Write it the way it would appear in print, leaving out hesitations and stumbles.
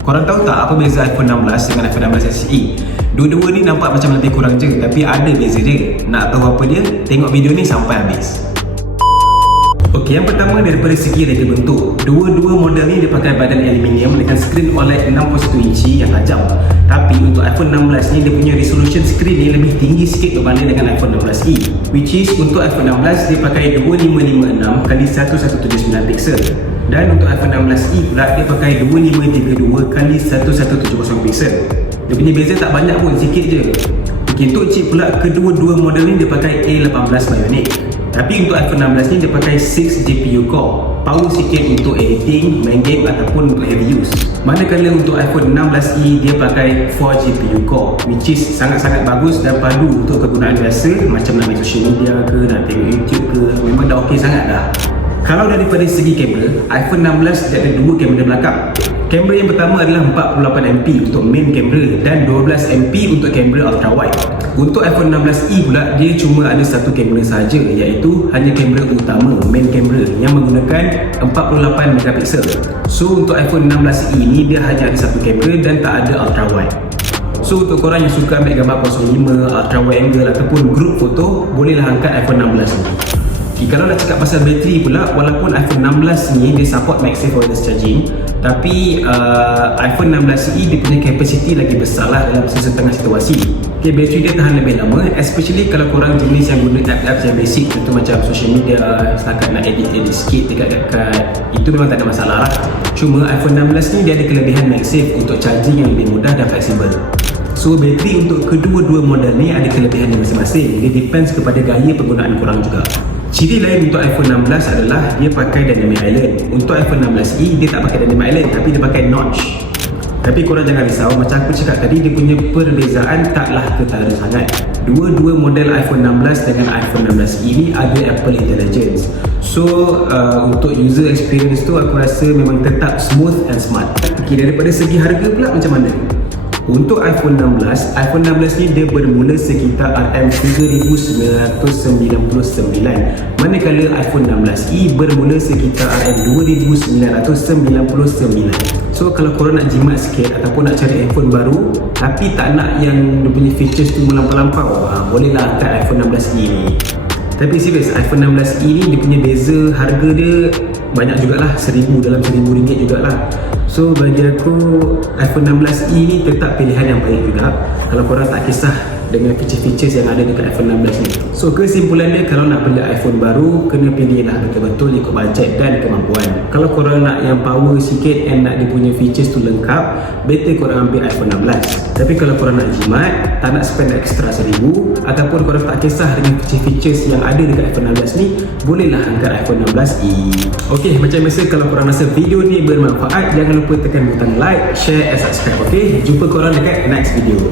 Korang tahu tak apa beza iPhone 16 dengan iPhone 16 SE? Dua-dua ni nampak macam lebih kurang je, tapi ada beza dia. Nak tahu apa dia? Tengok video ni sampai habis. Okey, yang pertama daripada segi rega bentuk. Dua-dua model ni dia pakai badan aluminium dengan skrin OLED 6.1 inci yang tajam. Tapi untuk iPhone 16 ni dia punya resolution skrin ni lebih tinggi sikit berbanding dengan iPhone 16e. Which is untuk iPhone 16 dia pakai 2556 x 1179 pixel. Dan untuk iPhone 16e pula dia pakai 2532 x 1170 pixel. Dia punya beza tak banyak pun, sikit je. Okey, untuk chip pula kedua-dua model ni dia pakai A18 Bionic. Tapi untuk iPhone 16 ni dia pakai 6 GPU core. Power sikit untuk editing, main game ataupun untuk heavy use. Manakala untuk iPhone 16e dia pakai 4 GPU core, which is sangat-sangat bagus dan padu untuk kegunaan biasa macam nak main social media ke, nak tengok YouTube ke, memang dah okey sangat dah. Kalau daripada segi kamera, iPhone 16 dia ada dua kamera belakang. Kamera yang pertama adalah 48MP untuk main kamera dan 12MP untuk kamera ultra wide. Untuk iPhone 16e pula dia cuma ada satu kamera sahaja, iaitu hanya kamera utama, main kamera yang menggunakan 48 megapiksel. So untuk iPhone 16e ni dia hanya ada satu kamera dan tak ada ultra wide. So untuk korang yang suka ambil gambar 0.5, ultra wide angle ataupun group foto, bolehlah angkat iPhone 16 ni. Kalau nak cakap pasal bateri pula, walaupun iPhone 16 ni dia support MagSafe wireless charging, tapi iPhone 16e dia punya capacity lagi besar lah dalam setengah situasi. Okay, bateri dia tahan lebih lama, especially kalau korang jenis yang guna apps yang basic, contoh macam social media, setakat nak edit sikit dekat-dekat, itu memang tak ada masalah lah. Cuma iPhone 16 ni dia ada kelebihan MagSafe untuk charging yang lebih mudah dan fleksibel. So bateri untuk kedua-dua model ni ada kelebihan masing-masing. Dia depends kepada gaya penggunaan korang juga. Ciri lain untuk iPhone 16 adalah dia pakai Dynamic Island. Untuk iPhone 16e dia tak pakai Dynamic Island tapi dia pakai notch. Tapi korang jangan risau, macam aku cakap tadi, dia punya perbezaan taklah ketara sangat. Dua-dua model iPhone 16 dengan iPhone 16e ni ada Apple Intelligence. So untuk user experience tu aku rasa memang tetap smooth and smart. Okay, daripada segi harga pula macam mana? Untuk iPhone 16 ni dia bermula sekitar RM3,999, manakala iPhone 16e bermula sekitar RM2,999. So kalau korang nak jimat sikit ataupun nak cari handphone baru tapi tak nak yang dia punya features tu melampau-lampau, bolehlah angkat iPhone 16e ni. Tapi serius, iPhone 16e ni dia punya beza harga dia banyak jugalah, dalam RM1,000 jugalah. So bagi aku iPhone 16e ni tetap pilihan yang baik juga kalau korang tak kisah dengan feature-features yang ada dekat iPhone 16 ni. So kesimpulan dia, kalau nak beli iPhone baru, kena pilihlah betul-betul ikut bajet dan kemampuan. Kalau korang nak yang power sikit and nak dia punya features tu lengkap, better korang ambil iPhone 16. Tapi kalau korang nak jimat, tak nak spend extra RM1,000, ataupun korang tak kisah dengan feature-features yang ada dekat iPhone 16 ni, bolehlah angkat iPhone 16e. Ok, macam biasa, kalau korang rasa video ni bermanfaat, jangan lupa tekan butang like, share and subscribe. Ok, jumpa korang dekat next video.